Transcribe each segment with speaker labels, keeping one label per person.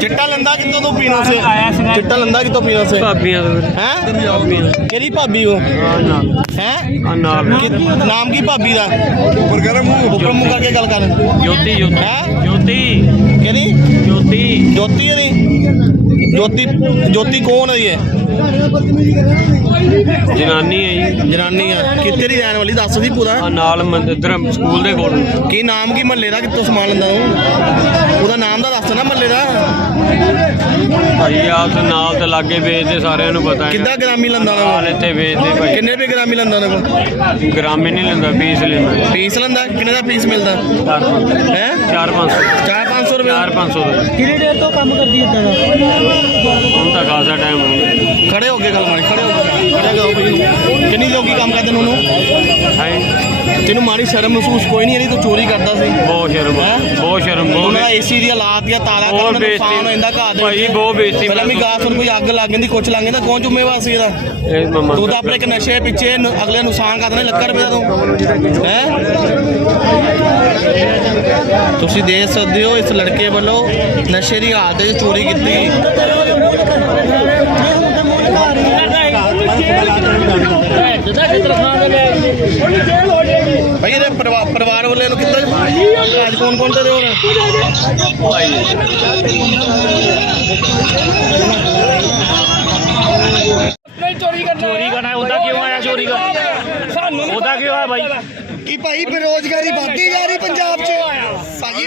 Speaker 1: ਚਿੱਟਾ ਲੰਦਾ ਕਿੱਥੋਂ ਤੋਂ ਪੀਣਾ ਸੇ? ਚਿੱਟਾ ਲੰਦਾ ਕਿੱਥੋਂ ਪੀਣਾ ਸੇ?
Speaker 2: ਭਾਬੀਆਂ
Speaker 1: ਹੈ? ਕਿਹੜੀ ਭਾਬੀ ਹੈ?
Speaker 2: ਨਾਲ।
Speaker 1: ਨਾਮ ਕੀ ਭਾਬੀ ਦਾ? ਉੱਪਰ ਕਰ ਮੂੰਹ ਉੱਪਰ ਮੂੰਹ ਕਰਕੇ ਗੱਲ ਕਰ।
Speaker 2: ਜੋਤੀ ਜੋਤੀ।
Speaker 1: ਹੈਂ?
Speaker 2: ਜੋਤੀ।
Speaker 1: ਕਿਹੜੀ
Speaker 2: ਜੋਤੀ।
Speaker 1: ਜੋਤੀ ਹੈ ਨਹੀਂ ਜੋਤੀ ਜੋਤੀ ਕੌਣ ਹੈ ਇਹ?
Speaker 2: ਜਨਾਨੀ ਹੈ ਜੀ।
Speaker 1: ਜਨਾਨੀ ਆ। ਕਿੱਥੇ ਦੀ ਰਹਿਣ ਵਾਲੀ? ਦੱਸ ਦੀ ਪੂਰਾ।
Speaker 2: ਆ ਨਾਲ ਮੰਦ- ਇੱਧਰ ਸਕੂਲ ਦੇ ਕੋਲ।
Speaker 1: ਕੀ ਨਾਮ ਕੀ ਮਹੱਲੇ ਦਾ? ਕਿੱਥੋਂ ਸਮਾਨ ਲੈਂਦਾ ਉਹ? ਉਹਦਾ ਨਾਮ ਦਾ ਦੱਸ ਨਾ ਮਹੱਲੇ ਦਾ।
Speaker 2: ਭਾਈ ਆਪ ਤੇ ਨਾਲ ਤੇ ਲਾਗੇ ਵੇਚਦੇ ਸਾਰਿਆਂ ਨੂੰ ਪਤਾ ਹੈ।
Speaker 1: ਕਿੱਦਾਂ ਗ੍ਰਾਮੀ ਲੈਂਦਾ
Speaker 2: ਨਾਲ
Speaker 1: ਉਹਨਾਂ
Speaker 2: ਇੱਥੇ ਵੇਚਦੇ ਭਾਈ।
Speaker 1: ਕਿੰਨੇ ਰੁਪਏ ਗ੍ਰਾਮੀ ਲੈਂਦਾ ਉਹਨਾਂ ਕੋਲ
Speaker 2: ਗ੍ਰਾਮੀ ਨਹੀਂ ਲੈਂਦਾ ਪੀਸ ਲੈਂਦਾ।
Speaker 1: ਪੀਸ ਲੈਂਦਾ? ਕਿੰਨੇ ਦਾ ਪੀਸ ਮਿਲਦਾ? ਹੈ?
Speaker 2: 4-500
Speaker 1: 4-500 ਰੁਪਏ।
Speaker 2: 4-500 ਦਾ
Speaker 3: ਕਿੰਨੀ ਦੇਰ ਤੋਂ ਕੰਮ ਕਰਦੀ ਇਦਾਂ ਦਾ?
Speaker 2: ਹੁਣ ਤਾਂ ਖਾਸਾ ਟਾਈਮ ਹੋ ਗਿਆ।
Speaker 1: ਖੜੇ ਹੋ ਕੇ ਗੱਲ ਮਾਰੀ ਖੜੇ ਹੋ ਕੇ ਖੜੇ ਹੋ ਕੇ ਕਿੰਨੀ ਲੋਕੀ ਕੰਮ ਕਰਦੇ ਨੇ ਉਹਨੂੰ?
Speaker 2: ਹੈ
Speaker 1: ਤੈਨੂੰ ਮਾੜੀ ਸ਼ਰਮ ਮਹਿਸੂਸ ਕੋਈ ਨਹੀਂ ਇਹਦੀ ਤੂੰ ਚੋਰੀ ਕਰਦਾ ਸੀ।
Speaker 2: ਬਹੁਤ ਸ਼ਰਮ
Speaker 1: ਹੈਂ?
Speaker 2: ਬਹੁਤ ਸ਼ਰਮ
Speaker 1: ਉਹਨਾਂ ਦਾ
Speaker 2: ਬਹੁਤ
Speaker 1: ਏਸੀ ਦੀ ਹਾਲਾਤ ਦੀਆਂ
Speaker 2: ਬਹੁਤ
Speaker 1: ਕਰਨ ਨੁਕਸਾਨ ਹੋ ਜਾਂਦਾ ਘਰ ਦੇ
Speaker 2: ਭਾਈ
Speaker 1: ਵਿੱਚ।
Speaker 2: ਬਹੁਤ ਬੇਇੱਜ਼ਤੀ
Speaker 1: ਪਹਿਲਾਂ ਵੀ ਗਾਸ ਨੂੰ ਕੋਈ ਅੱਗ ਲੱਗ ਜਾਂਦੀ ਕੁਛ ਲੱਗ ਜਾਂਦਾ ਕੌਣ ਜ਼ਿੰਮੇਵਾਰ ਸੀ ਇਹਦਾ?
Speaker 2: ਇਹ ਮਮਾ
Speaker 1: ਤੂੰ ਤਾਂ ਆਪਣੇ ਇੱਕ ਨਸ਼ੇ ਪਿੱਛੇ ਨ- ਅਗਲੇ ਨੁਕਸਾਨ ਕਰਦੇ ਲੱਖ ਰੁਪਏ ਦਾ ਤੂੰ। ਹੈ? ਤੁਸੀਂ ਦੇਖ ਸਕਦੇ ਹੋ ਇਸ ਲੜਕੇ ਵੱਲੋਂ ਨਸ਼ੇ ਦੀ ਹਾਲਤ ਵਿੱਚ ਚੋਰੀ ਕੀਤੀ ਭਾਈ ਇਹਦੇ ਪਰਿਵਾ- ਪਰਿਵਾਰ ਵਾਲਿਆਂ ਨੂੰ ਕਿੱਦਾਂ ਅੱਜ ਕੌਣ ਕੌਣ ਤੇ ਹੋਰ
Speaker 3: ਚੋਰੀ ਕਰਨਾ ਉਹਦਾ ਕਿਉਂ ਆਇਆ ਚੋਰੀ ਕਰ ਸਾਨੂੰ ਉਹਦਾ ਕਿਉਂ ਆਇਆ ਬਾਈ
Speaker 4: ਕਿ ਭਾਈ ਬੇਰੋਜ਼ਗਾਰੀ ਵੱਧਦੀ ਜਾ ਰਹੀ ਪੰਜਾਬ 'ਚ? ਭਾਈ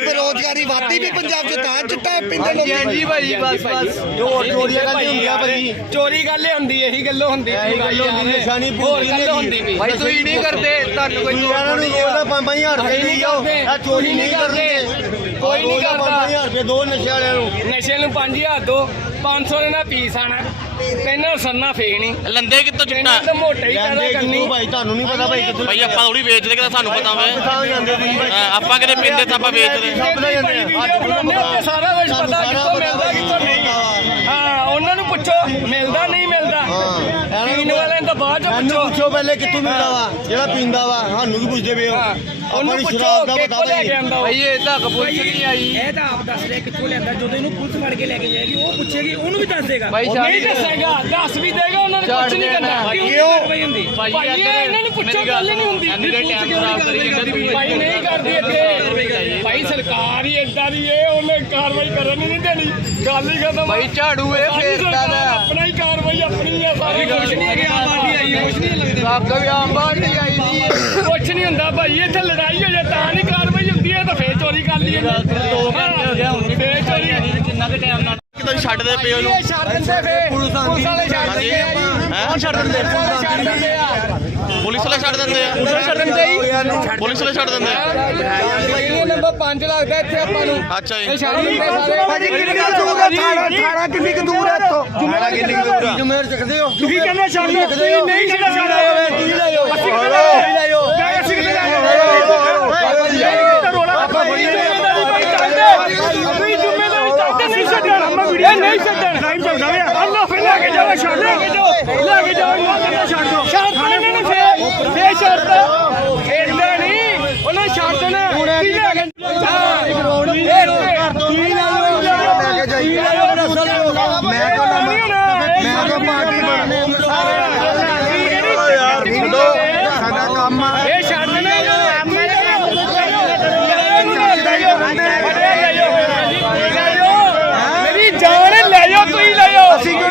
Speaker 4: ਬੇਰੋਜ਼ਗਾਰੀ ਵੱਧਦੀ ਵੀ ਪੰਜਾਬ 'ਚ ਤਾਂ ਚਿੱਟਾ ਪੀਂਦੇ ਲੋਕੀ।
Speaker 3: ਜੀ ਭਾਈ ਬਸ ਬਸ।
Speaker 1: ਚੋਰੀਆਂ ਕਾਹਦੀ ਹੁੰਦੀਆਂ ਭਾਈ।
Speaker 3: ਚੋਰੀ ਗੱਲ ਹੁੰਦੀ ਇਹੀ ਗੱਲੋਂ ਹੁੰਦੀ
Speaker 1: ਇਹੀ ਗੱਲ ਹੁੰਦੀ, ਨਿਸ਼ਾਨੀ
Speaker 3: ਗੱਲ
Speaker 1: ਹੈਗੀ।
Speaker 3: ਹੁੰਦੀ ਭਾਈ ਤੁਸੀਂ ਨਹੀਂ ਕਰਦੇ ਤੁਹਾਨੂੰ ਕੋਈ ਚੋਰ ਨਹੀਂ
Speaker 1: ਰੋਜ਼ ਦਾ 5000 ਰੁਪਏ
Speaker 3: ਨਹੀਂ ਕਰਦੇ।
Speaker 1: ਇਹ ਚੋਰੀ ਨਹੀਂ
Speaker 3: ਕਰਦੇ।
Speaker 1: ਕਰਦੇ।
Speaker 3: ਕੋਈ ਨਹੀਂ ਕਰਦਾ।
Speaker 1: 5000 ਰੁਪਏ ਦੋ ਨਸ਼ੇ ਵਾਲਿਆਂ ਨੂੰ।
Speaker 3: ਨਸ਼ੇ ਨੂੰ 5000 ਦੋ 500 ਦੇ ਨਾਲ ਪੀਸ ਆਣਾ। ਸਰਨਾ ਫੇਕ ਨਹੀਂ
Speaker 1: ਲੰਦੇ ਕਿੱਥੋਂ ਚਿੱਟਾ?
Speaker 3: ਇਹਨਾਂ ਤਾਂ ਮੋਟਾ ਹੀ ਪੈਦਾ
Speaker 1: ਲੈਂਦੇ
Speaker 3: ਕਰਨੀ
Speaker 1: ਕਿੱਥੋਂ ਭਾਈ ਤੁਹਾਨੂੰ ਨਹੀਂ ਪਤਾ ਭਾਈ ਕਿੱਥੋਂ ਭਾਈ ਆਪਾਂ ਥੋੜੀ ਵੇਚਦੇ ਕਿ ਸਾਨੂੰ ਪਤਾ ਹੋਵੇ ਕਿੱਥੋਂ ਜਾਂਦੇ ਤੁਸੀਂ? ਭਾਈ ਆਪਾਂ ਕਿਤੇ ਪੀਂਦੇ ਤਾਂ ਆਪਾਂ ਵੇਚਦੇ?
Speaker 3: ਸਭ ਲੈ ਜਾਂਦੇ ਆ ਸਾਰਾ ਕੁਝ ਪਤਾ ਕਿੱਥੋਂ ਮਿਲਦਾ ਕਿੱਥੋਂ ਨਹੀਂ। ਹਾਂ ਉਹਨਾਂ ਨੂੰ ਪੁੱਛੋ ਮਿਲਦਾ ਬਾਅਦ ਚੋਂ
Speaker 1: ਸਾਨੂੰ
Speaker 3: ਪੁੱਛੋ।
Speaker 1: ਪਹਿਲੇ ਕਿੱਥੋਂ ਮਿਲਦਾ ਵਾ ਜਿਹੜਾ ਪੀਂਦਾ ਵਾ ਸਾਨੂੰ ਕੀ ਪੁੱਛਦੇ ਪਏ ਹੋ?
Speaker 3: ਉਹਨੂੰ
Speaker 1: ਆਪਣੀ
Speaker 3: ਪੁੱਛੋ
Speaker 1: ਸ਼ਰਾਬ ਦਾ
Speaker 3: ਕਿੱਥੋਂ ਲੈ ਕੇ
Speaker 1: ਨਹੀਂ
Speaker 3: ਆਂਦਾ ਭਾਈ ਇਹ ਤਾਂ ਪੁਲਿਸ ਨਹੀਂ ਆਈ।
Speaker 5: ਇਹ ਤਾਂ ਆਪ ਦੱਸ ਰਿਹਾ ਕਿੱਥੋਂ ਲਿਆਂਦਾ ਜਦੋਂ ਇਹਨੂੰ ਪੁਲਿਸ ਫੜ ਕੇ ਲੈ ਕੇ ਜਾਏਗੀ ਉਹ ਪੁੱਛੇਗੀ ਉਹਨੂੰ ਵੀ ਦੱਸ ਦੇਗਾ।
Speaker 3: ਭਾਈ ਨਹੀਂ ਦੱਸੇਗਾ ਦੱਸ ਵੀ ਦੇਗਾ ਉਹਨਾਂ ਨੇ ਕੁਝ ਨਹੀਂ ਕਰਨਾ।
Speaker 5: ਕਿਉਂ ਕਾਰਵਾਈ ਹੁੰਦੀ?
Speaker 3: ਭਾਈ ਇਹ ਇਹਨਾਂ ਨੂੰ ਪੁੱਛੋ ਗੱਲ ਨਹੀਂ ਹੁੰਦੀ ਟਾਈਮ ਖਰਾਬ ਕਰੀ ਜਾਂਦੇ ਭਾਈ ਨਹੀਂ ਕਰਦੀ ਇੱਥੇ। ਭਾਈ ਸਰਕਾਰ ਹੀ ਏਦਾਂ ਦੀ ਏ ਉਹਨੇ ਕਾਰਵਾਈ ਕਰਨ ਹੀ ਨਹੀਂ ਦੇਣੀ। ਗੱਲ ਹੀ ਖਤਮ ਭਾਈ ਝਾੜੂ ਇਹ ਫੇਰਦਾ ਦਾ ਆਪਣਾ ਹੀ ਕਾਰਵਾਈ ਆਪਣੀ ਆ ਸਾਰੀ ਕੁਝ ਨਹੀਂ ਹੈਗੀ ਆਮ ਪਾਰਟੀ ਆਈ ਕੁਝ ਨਹੀਂ ਹੁੰਦਾ ਭਾਈ ਇੱਥੇ ਲੜਾਈ ਹੋ ਜਾ ਤਾਂ ਨਹੀਂ ਕਾਰਵਾਈ ਹੁੰਦੀ ਹੈ ਤਾਂ ਫੇਰ ਚੋਰੀ ਕਰ ਲਈ ਇਹਨੇ ਫੇਰ ਚੋਰੀ ਕਿੰਨਾ ਕੁ ਟਾਈਮ ਨਾਲ
Speaker 1: ਕਿਦੋਂ ਛੱਡਦੇ
Speaker 3: ਇਹ ਛੱਡ ਦਿੰਦੇ ਫੇਰ ਪੁਲਿਸ ਵਾਲੇ ਛੱਡ ਦਿੰਦੇ ਆ ਜੀ।
Speaker 1: ਹੈਂ?
Speaker 3: ਛੱਡ ਦਿੰਦੇ ਪੁਲਿਸ ਵਾਲੇ ਛੱਡ ਦਿੰਦੇ ਆ।
Speaker 1: ਪੁਲਿਸ ਵਾਲੇ ਛੱਡ ਦਿੰਦੇ ਆ।
Speaker 3: ਪੁਲਿਸ ਛੱਡ ਦਿੰਦੇ ਹੀ
Speaker 1: ਪੁਲਿਸ ਵਾਲੇ ਛੱਡ ਦਿੰਦੇ ਆ।
Speaker 3: ਇਹ ਨੰਬਰ 5 ਲੱਗਦਾ ਇੱਥੇ ਆਪਾਂ ਨੂੰ।
Speaker 1: ਅੱਛਾ ਜੀ।
Speaker 3: ਛੱਡ ਦਿੰਦੇ ਸਾਰੇ।
Speaker 4: ਭਾਜੀ ਕਿੰਨੀ ਗੱਲ ਦੂਰ ਹੈ ਥਾਣਾ ਥਾਣਾ ਕਿੰਨੀ ਕੁ ਦੂਰ ਹੈ ਇੱਥੋਂ?
Speaker 1: ਥਾਣਾ ਕਿੰਨੀ ਕੁ ਦੂਰ ਆ?
Speaker 4: ਜੁਮੇਰ ਚੱਕਦੇ ਹੋ?
Speaker 3: ਤੁਸੀਂ ਕਹਿੰਦੇ ਛੱਡ ਦਿਓ। ਤੁਸੀਂ ਨਹੀਂ ਛੱਡ ਸਕਦੇ
Speaker 4: ਤੁਸੀਂ ਲੈ ਜਾਓ
Speaker 3: ਅਸੀਂ ਕਿੱਥੇ ਲੈ
Speaker 4: ਤੁਸੀਂ ਲੈ ਜਾਓ
Speaker 3: ਅਸੀਂ ਕਿੱਥੇ ਲੈ ਤੁਸੀਂ ਜ਼ਿੰਮੇਵਾਰੀ ਚੱਕਦੇ ਨਹੀਂ ਛੱਡਣ ਇਹ ਨਹੀਂ ਛੱਡਣ ਟਾਈਮ ਚੱਲਦਾ ਵੇ ਅੱਲਾ ਫਿਰ ਲੈ ਕੇ ਜਾਓ ਛੱਡ ਲੈ ਕੇ ਜਾਓ। ਲੈ ਕੇ ਜਾਓ ਇਹਨਾਂ ਨੂੰ ਛੱਡ ਦਿਓ ਛੱਡ ਇਹਨਾਂ ਨੂੰ ਫੇਰ। ਛੱਡ ਦਿਓ ਖੇਡਦੇ ਨਹੀਂ। ਉਹਨਾਂ ਨੂੰ ਛੱਡ ਦੇਣਾ। ਕੀ ਲੈ ਕੇ ਹਾਂ ਇੱਕ ਰੋਡ ਨਹੀਂ ਲੈ ਤੁਸੀਂ ਲੈ ਲਓ
Speaker 4: ਲੈ ਕੇ ਜਾਈਏ ਮੈਂ ਕਹਿੰਦਾ ਮੈਂ ਤਾਂ ਪਾਰਟੀ ਬਣਨੇ ਸਾਡਾ ਕੰਮ ਆ
Speaker 3: ਇਹ ਛੱਡ ਦੇਣਾ ਮੇਰੀ ਜਾਨ ਲੈ ਜਾਓ ਤੁਸੀਂ ਲੈ ਜਾਓ
Speaker 4: ਅਸੀਂ ਕਿਉਂ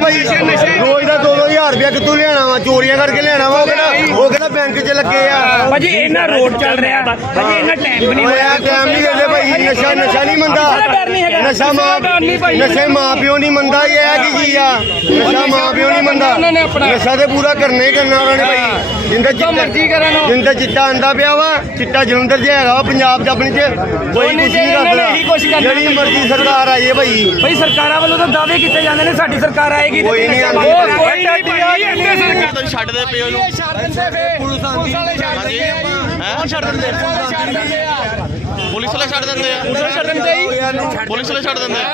Speaker 4: ਭਾਈ ਰੋਜ਼ ਦਾ 2000 ਰੁਪਇਆ ਕਿੱਥੋਂ ਲਿਆਣਾ ਵਾ? ਚੋਰੀਆਂ ਕਰਕੇ ਲਿਆਣਾ ਵਾ ਉਹ ਕਹਿੰਦਾ ਉਹ ਕਹਿੰਦਾ ਬੈਂਕ 'ਚ ਲੱਗੇ ਆ?
Speaker 5: ਭਾਜੀ ਇਹਨਾਂ ਰੋਡ ਚੱਲ ਰਿਹਾ। ਭਾਜੀ ਇਹਨਾਂ ਟਾਈਮ ਨਹੀਂ
Speaker 4: ਓਏ ਆ ਟਾਈਮ ਨਹੀਂ ਕਹਿੰਦੇ ਭਾਈ ਨਸ਼ਾ ਨਸ਼ਾ ਨਹੀਂ ਮੰਦਾ ਨਸ਼ਾ ਮਾਂ ਨਸ਼ੇ ਮਾਂ ਪਿਓ ਨਹੀਂ ਮੰਦਾ ਇਹ ਹੈ ਕੀ ਚੀਜ਼ ਆ? ਨਸ਼ਾ ਮਾਂ ਪਿਓ ਨਹੀਂ ਮੰਦਾ ਨਸ਼ਾ ਤੇ ਪੂਰਾ ਕਰਨਾ ਹੀ ਕਰਨਾ ਉਹਨਾਂ ਨੇ ਭਾਈ। ਜਿੰਦਾ ਚਿੱਟਾ
Speaker 3: ਮਰਜ਼ੀ ਕਰਨ।
Speaker 4: ਜਿੰਦਾ ਚਿੱਟਾ ਆਂਦਾ ਪਿਆ ਵਾ ਚਿੱਟਾ ਜਲੰਧਰ 'ਚ ਹੈਗਾ ਪੰਜਾਬ 'ਚ ਆਪਣੀ 'ਚ ਕੋਈ ਕੁਝ ਨਹੀਂ
Speaker 3: ਨੇ
Speaker 4: ਕਰਦਾ ਜਿਹੜੀ ਮਰਜ਼ੀ ਸਰਕਾਰ ਆਈ ਹੈ ਭਾਈ।
Speaker 5: ਭਾਈ ਸਰਕਾਰਾਂ ਵੱਲੋਂ ਤਾਂ ਦਾਅਵੇ ਕੀਤੇ ਜਾਂਦੇ ਨੇ
Speaker 3: ਸਾਡੀ ਸਰਕਾਰ ਆਏਗੀ
Speaker 6: ਕੋਈ ਨਹੀਂ ਆਉਂਦੀ।
Speaker 3: ਕੋਈ ਨਹੀਂ ਭਾਈ ਇੱਥੇ ਸਰਕਾਰ
Speaker 1: ਉਹਨੂੰ।
Speaker 4: ਛੱਡ ਦਿੰਦੇ ਫੇ ਪੁਲਿਸ ਆਂਦੀ।
Speaker 1: ਹਾਂਜੀ ਹੈ ਛੱਡ ਦਿੰਦੇ
Speaker 4: ਛੱਡ ਦਿੰਦੇ ਆ
Speaker 1: ਪੁਲਿਸ ਵਾਲੇ ਛੱਡ ਦਿੰਦੇ ਆ
Speaker 4: ਛੱਡ ਦਿੰਦੇ ਹੀ
Speaker 1: ਪੁਲਿਸ ਵਾਲੇ ਛੱਡ ਦਿੰਦੇ ਆ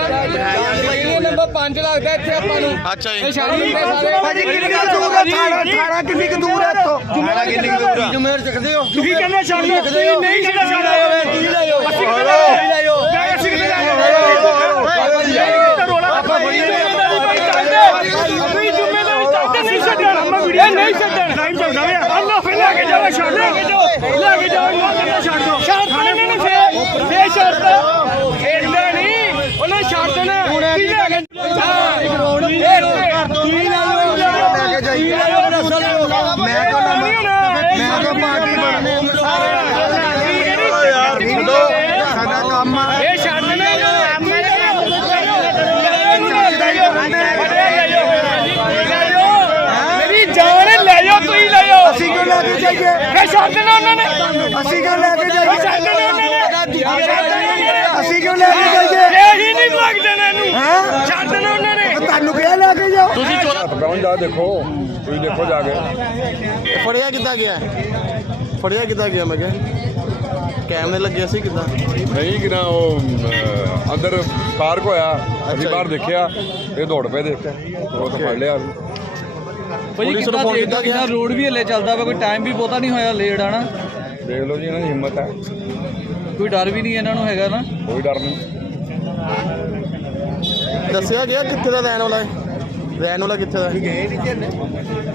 Speaker 4: ਇਹ ਨੰਬਰ 5 ਲੱਗਦਾ ਇੱਥੇ ਆਪਾਂ ਨੂੰ
Speaker 1: ਅੱਛਾ
Speaker 4: ਇਹ
Speaker 1: ਜੀ
Speaker 6: ਭਾਜੀ ਕਿੰਨੀ ਦੂਰ ਹੈ ਥਾਣਾ ਥਾਣਾ ਕਿੰਨੀ ਕੁ ਦੂਰ ਹੈ ਇੱਥੋਂ ਥਾਣਾ ਕਿੰਨੀ ਕੁ ਦੂਰ ਆ
Speaker 4: ਜੁਮੇਰ ਚੱਕਦੇ ਹੋ
Speaker 3: ਤੁਸੀਂ ਕਹਿੰਦੇ ਛੱਡ ਦਿਓ ਤੁਸੀਂ ਨਹੀਂ ਛੱਡ ਸਕਦੇ
Speaker 4: ਤੁਸੀਂ ਲੈ ਜਾਓ
Speaker 3: ਅਸੀਂ ਕਿੱਥੇ ਲੈ ਜਾਓ ਅਸੀਂ ਕਿੱਥੇ ਲੈ ਜਾਓ ਰੋਲਾ ਚੱਕਦੇ ਨਹੀਂ ਛੱਡਣਾ ਮੈਂ ਵੀਡੀਓ ਨਹੀਂ ਛੱਡਣਾ ਟਾਈਮ ਚੱਲਦਾ ਵੇ ਅੱਲਾ ਫਿਰ ਲੈ ਕੇ ਜਾਓ ਛੱਡ ਲੈ ਕੇ ਜਾਓ ਲੈ ਕੇ ਜਾਓ ਇਹਨਾਂ ਨੂੰ ਛੱਡ ਦਿਓ ਛੱਡ ਇਹਨਾਂ ਨੂੰ ਫੇਰ। ਫੇਰ ਛੱਡ ਦਿਓ ਖੇਡਦਾ ਨਹੀਂ ਉਹਨੇ ਛੱਡ ਦੇਣਾ ਕੀ ਲੈ ਕੇ ਹਾਂ ਇੱਕ ਰੋਡ ਕੀ ਲੈ ਜਾਓ
Speaker 6: ਲੈ ਕੇ ਜਾਈਏ ਮੈਂ ਕਹਾਂ ਮੈਂ ਤਾਂ ਪਾਰਟੀ ਬਣਨੇ ਯਾਰ ਛੱਡੋ ਸਾਡਾ ਕੰਮ ਆ
Speaker 3: ਇਹ ਛੱਡ ਦੇਣਾ ਮੇਰੀ ਜਾਨ ਲੈ ਜਾਓ ਤੁਸੀਂ ਲੈ ਜਾਓ
Speaker 6: ਅਸੀਂ ਕਿਉਂ ਲੈ ਕੇ ਜਾਈਏ।
Speaker 3: ਫੇਰ ਛੱਡ ਦੇਣਾ ਉਹਨਾਂ ਨੇ।
Speaker 6: ਅਸੀਂ ਕਿਉਂ ਲੈ ਕੇ ਜਾਈਏ?
Speaker 3: ਛੱਡ ਦੇਣਾ ਉਹਨਾਂ ਨੇ।
Speaker 6: ਅਸੀਂ ਕਿਉਂ ਲੈ ਕੇ ਜਾਈਏ?
Speaker 3: ਇਹ ਹੀ ਨਹੀਂ ਲੱਗ ਦੇਣਾ ਇਹਨੂੰ।
Speaker 6: ਹੈਂ?
Speaker 3: ਛੱਡ ਦੇਣਾ ਉਹਨਾਂ ਨੇ।
Speaker 6: ਤੁਹਾਨੂੰ ਕਿਹਾ ਲੈ ਕੇ ਜਾਓ?
Speaker 1: ਤੁਸੀਂ ਚੋਲਾ
Speaker 7: ਪਹੁੰਚ ਜਾ ਦੇਖੋ। ਤੁਸੀਂ ਦੇਖੋ ਜਾ ਕੇ।
Speaker 1: ਫੜਿਆ ਕਿੱਦਾਂ ਗਿਆ? ਫੜਿਆ ਕਿੱਦਾਂ ਗਿਆ ਮੈਂ ਕਿਹਾ? ਕੈਮਰੇ ਲੱਗੇ ਸੀ ਕਿੱਦਾਂ?
Speaker 7: ਨਹੀਂ ਕਿ ਨਾ ਉਹ ਅੰਦਰ ਸਪਾਰਕ ਹੋਇਆ। ਅਸੀਂ ਬਾਹਰ ਦੇਖਿਆ। ਇਹ ਦੌੜ ਪਏ ਦੇਖ ਕੇ। ਉਹ ਤਾਂ ਫੜ ਲਿਆ।
Speaker 1: ਪੁਲਿਸ ਨੂੰ ਫੋਨ ਕੀਤਾ ਗਿਆ?
Speaker 8: ਰੋਡ ਵੀ ਹਲੇ ਚੱਲਦਾ ਵਾ? ਕੋਈ ਟਾਈਮ ਵੀ ਬਹੁਤਾ ਨਹੀਂ ਹੋਇਆ ਲੇਟ ਆਣਾ
Speaker 7: ਦੇਖ ਲਓ ਜੀ ਇਹਨਾਂ ਦੀ ਹਿੰਮਤ ਹੈ।
Speaker 8: ਕੋਈ ਡਰ ਵੀ ਨਹੀਂ ਇਹਨਾਂ ਨੂੰ ਹੈਗਾ ਨਾ?
Speaker 7: ਕੋਈ ਡਰ ਨਹੀਂ।
Speaker 1: ਦੱਸਿਆ ਗਿਆ ਕਿੱਥੇ ਦਾ ਰਹਿਣ ਵਾਲਾ ਹੈ? ਰਹਿਣ ਵਾਲਾ ਕਿੱਥੇ ਦਾ? ਹੈ?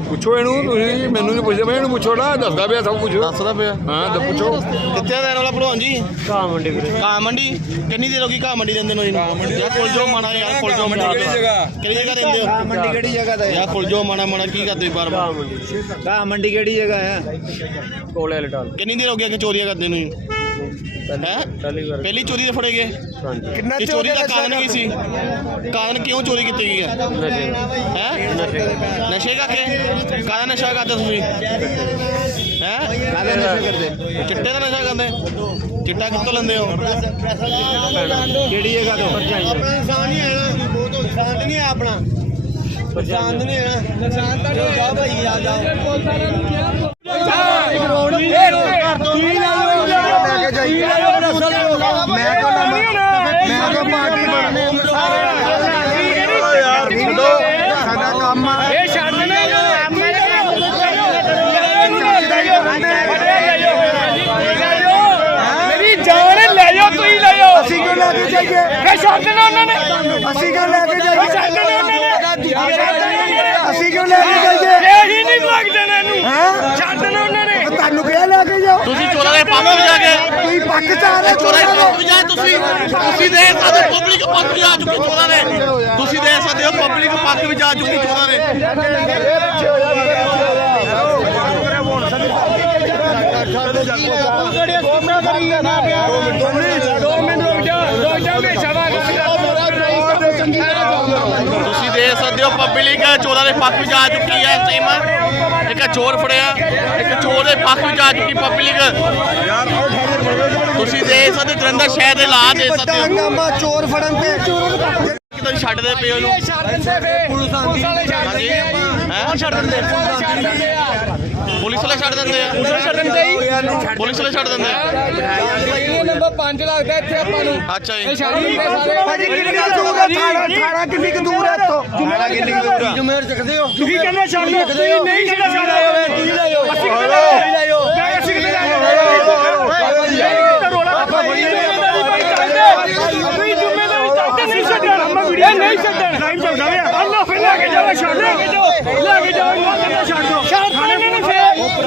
Speaker 7: ਪੁੱਛੋ ਇਹਨੂੰ ਤੁਸੀਂ ਮੈਨੂੰ ਨਹੀਂ ਪੁੱਛਦੇ ਮੈਂ ਇਹਨੂੰ ਪੁੱਛੋ ਨਾ ਦੱਸਦਾ ਪਿਆ ਸਭ ਕੁਝ
Speaker 1: ਦੱਸਦਾ ਪਿਆ।
Speaker 7: ਹਾਂ ਤਾਂ ਪੁੱਛੋ।
Speaker 1: ਕਿੱਥੇ ਦਾ ਰਹਿਣ ਵਾਲਾ ਭਲਵਾਨ ਜੀ? ਘਾਹ ਮੰਡੀ ਵੀਰੇ। ਘਾਹ ਮੰਡੀ? ਕਿੰਨੀ ਦੇਰ ਹੋ ਗਈ ਘਾਹ ਮੰਡੀ ਰਹਿੰਦੇ ਨੂੰ ਇਹਨੂੰ? ਯਾਰ ਕੁਲ ਜੋ ਮਾਣਾ ਯਾਰ ਕੁਲ ਜੋ ਮਾਣਾ ਕਿਹੜੀ ਜਗ੍ਹਾ? ਕਿਹੜੀ ਜਗ੍ਹਾ ਰਹਿੰਦੇ ਹੋ? ਮੰਡੀ ਕਿਹੜੀ ਜਗ੍ਹਾ ਦਾ ਯਾਰ ਕੁਲ ਜੋ ਮਾਣਾ ਮਾਣਾ ਕੀ ਕਰਦੇ ਬਾਰ ਬਾਰ?
Speaker 6: ਕਾ ਮੰਡੀ ਕਿਹੜੀ ਜਗ੍ਹਾ ਹੈ?
Speaker 2: ਕੋਲੇ ਲਟਾਲ
Speaker 1: ਕਿੰਨੀ ਦੇਰ ਹੋ ਗਿਆ ਕਿ ਚੋਰੀਆਂ ਕਰਦੇ ਨੂੰ ਹੈ? ਪਹਿਲੀ ਚੋਰੀ ਤੇ ਫੜੇ ਗਏ?
Speaker 6: ਕਿੰਨਾ
Speaker 1: ਇਹ ਚੋਰੀ ਦਾ ਕਾਰਨ ਕੀ ਸੀ? ਕਾਰਨ ਕਿਉਂ ਚੋਰੀ ਕੀਤੀ ਗਈ ਹੈ? ਹੈ? ਨਸ਼ੇ ਕਰਕੇ ਕਾਹਦਾ ਨਸ਼ਾ ਕਰਦੇ ਤੁਸੀਂ? ਹੈ? ਕਾਹਦਾ ਨਸ਼ਾ ਕਰਦੇ? ਚਿੱਟੇ ਦਾ ਨਸ਼ਾ ਕਰਦੇ? ਚਿੱਟਾ ਕਿੱਥੋਂ ਲੈਂਦੇ ਹੋ?
Speaker 6: ਕਿਹੜੀ ਜਗ੍ਹਾ ਤੋਂ? ਨੁਕਸਾਨ ਨਹੀਂ ਆਣਾ ਬਹੁਤ ਨੁਕਸਾਨ ਨਹੀਂ ਹੈ ਆਪਣਾ। ਨੁਕਸਾਨ ਨਹੀਂ ਆਣਾ ਨੁਕਸਾਨ ਤਾਂ ਜਾ ਭਾਈ ਆ ਜਾਓ ਲੈ ਕੇ ਜਾਈਏ ਮੈਂ ਕਹਾਂ ਮੈਂ ਤਾਂ ਪਾਰਟੀ ਬਣਨੇ ਯਾਰ ਛੱਡੋ ਸਾਡਾ ਕੰਮ ਆ
Speaker 3: ਇਹ ਛੱਡ ਦੇਣਾ ਮੇਰੀ ਜਾਨ ਲੈ ਜਾਓ ਤੁਸੀਂ ਲੈ ਜਾਓ
Speaker 6: ਅਸੀਂ ਕਿਉਂ ਲੈ ਕੇ ਜਾਈਏ?
Speaker 3: ਫੇਰ ਛੱਡ ਦੇਣਾ ਉਹਨਾਂ ਨੇ।
Speaker 6: ਅਸੀਂ ਕਿਉਂ ਲੈ ਕੇ ਜਾਈਏ?
Speaker 3: ਛੱਡ ਦੇਣਾ ਉਹਨਾਂ ਨੇ।
Speaker 6: ਅਸੀਂ ਕਿਉਂ ਲੈ ਕੇ ਜਾਈਏ?
Speaker 3: ਇਹ ਹੀ ਨਹੀਂ ਲੱਗ ਦੇਣਾ ਇਹਨੂੰ।
Speaker 6: ਹੈਂ?
Speaker 3: ਛੱਡ ਦੇਣਾ ਉਹਨਾਂ ਨੇ।
Speaker 6: ਤੁਹਾਨੂੰ ਕਿਹਾ ਲੈ ਕੇ ਜਾਓ।
Speaker 1: ਤੁਸੀਂ ਚੋਰਾਂ ਦੇ ਵਿੱਚ ਜਾ ਕੇ
Speaker 6: ਤੁਸੀਂ ਪੱਕ ਚ ਆ ਰਹੇ
Speaker 1: ਚੋਰਾਂ ਦੇ
Speaker 6: ਚੋਰਾਂ
Speaker 1: ਪੱਖ ਵਿੱਚ ਜਾ ਤੁਸੀਂ। ਤੁਸੀਂ ਦੇ ਸਕਦੇ ਪਬਲਿਕ ਪੱਖ ਵਿੱਚ ਆ ਚੁੱਕੀ ਚੋਰਾਂ ਨੇ ਤੁਸੀਂ ਦੇ ਸਕਦੇ ਹੋ ਪਬਲਿਕ ਪੱਖ ਵਿੱਚ ਆ ਚੁੱਕੀ ਚੋਰਾਂ ਨੇ
Speaker 3: ਦੋ ਮਿੰਟ ਰੁਕ ਜਾ ਰੁਕ ਜਾ ਮੈਂ ਸਵਾ
Speaker 1: ਤੁਸੀਂ ਦੇ ਪਬਲਿਕ ਚੋਰਾਂ ਦੇ ਪੱਖ ਵਿੱਚ ਆ ਚੁੱਕੀ ਹੈ ਸੇਮ। ਇੱਕ ਚੋਰ ਫੜਿਆ ਇੱਕ ਚੋਰ ਦੇ ਪੱਖ ਵਿੱਚ ਆ ਚੁੱਕੀ ਪਬਲਿਕ ਤੁਸੀਂ ਦੇ ਸਕਦੇ ਜਲੰਧਰ ਸ਼ਹਿਰ ਦੇ ਲਾ ਦੇ ਸਕਦੇ
Speaker 6: ਹੰਗਾਮਾ ਚੋਰ ਫੜਨ ਤੇ।
Speaker 1: ਕਿਦੋਂ ਛੱਡਦੇ ਪਏ ਉਹਨੂੰ?
Speaker 4: ਛੱਡ ਦਿੰਦੇ ਫੇ ਪੁਲਿਸ ਆਂਦੀ
Speaker 1: ਹੈ? ਛੱਡ ਦਿੰਦੇ ਪੁਲਿਸ ਵਾਲੇ ਛੱਡ ਦਿੰਦੇ ਆ
Speaker 4: ਛੱਡ ਦਿੰਦੇ ਹੀ
Speaker 1: ਪੁਲਿਸ ਵਾਲੇ ਛੱਡ ਦਿੰਦੇ ਆ
Speaker 4: ਇਹ ਨੰਬਰ 5 ਲੱਗਦਾ ਇੱਥੇ ਆਪਾਂ ਨੂੰ
Speaker 1: ਅੱਛਾ ਜੀ
Speaker 6: ਭਾਜੀ ਕਿੰਨੀ ਦੂਰ ਹੈ ਥਾਣਾ ਥਾਣਾ ਕਿੰਨੀ ਕੁ ਦੂਰ ਹੈ ਇੱਥੋਂ ਥਾਣਾ ਕਿੰਨੀ ਦੂਰ ਆ
Speaker 4: ਜੁਮੇਰ ਚੱਕਦੇ ਹੋ
Speaker 3: ਤੁਸੀਂ ਕਹਿੰਦੇ ਛੱਡ ਦਿਓ ਤੁਸੀਂ ਨਹੀਂ ਛੱਡ ਸਕਦੇ
Speaker 4: ਤੁਸੀਂ ਲੈ ਜਾਓ
Speaker 3: ਅਸੀਂ ਕਿੱਥੇ ਲੈ ਜਾਓ ਅਸੀਂ ਕਿੱਥੇ ਲੈ ਜਾਓ ਰੋਲਾ ਆਪਾਂ ਬੜੀ ਤੁਸੀਂ ਜ਼ਿੰਮੇਵਾਰੀ ਚੱਕਦੇ ਨਹੀਂ ਛੱਡਣਾ ਮੈਂ ਵੀਡੀਓ ਨਹੀਂ ਛੱਡਣਾ ਟਾਈਮ ਚੱਲਦਾ ਵੇ ਅੱਲਾ ਫਿਰ ਲੈ ਕੇ ਜਾਓ ਛੱਡ ਲੈ ਕੇ ਜਾਓ ਲੈ ਕੇ ਜਾਓ ਇਹਨਾਂ ਨੂੰ ਛੱਡ ਦਿਓ ਛੱਡ ਇਹਨਾਂ ਨੂੰ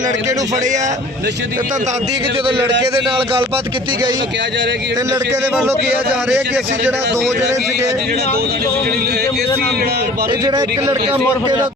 Speaker 6: ਲੜਕੇ ਨੂੰ ਫੜਿਆ ਤੇ ਤਾਂ ਦਾਦੀ ਕਿ ਜਦੋਂ ਲੜਕੇ ਦੇ ਨਾਲ ਗੱਲਬਾਤ ਕੀਤੀ ਗਈ
Speaker 8: ਕਿਹਾ ਜਾ ਰਿਹਾ ਕਿ
Speaker 6: ਤੇ ਲੜਕੇ ਦੇ ਵੱਲੋਂ ਕਿਹਾ ਜਾ ਰਿਹਾ ਕਿ ਅਸੀਂ ਜਿਹੜਾ ਦੋ ਜਣੇ ਸੀਗੇ
Speaker 8: ਜਿਹੜਾ ਦੋ ਦਾਣੇ ਸੀ ਜਿਹੜੀ ਇਹ ਸੀ
Speaker 6: ਜਿਹੜਾ ਇੱਕ ਲੜਕਾ ਮੁੜ ਕੇ ਦਾ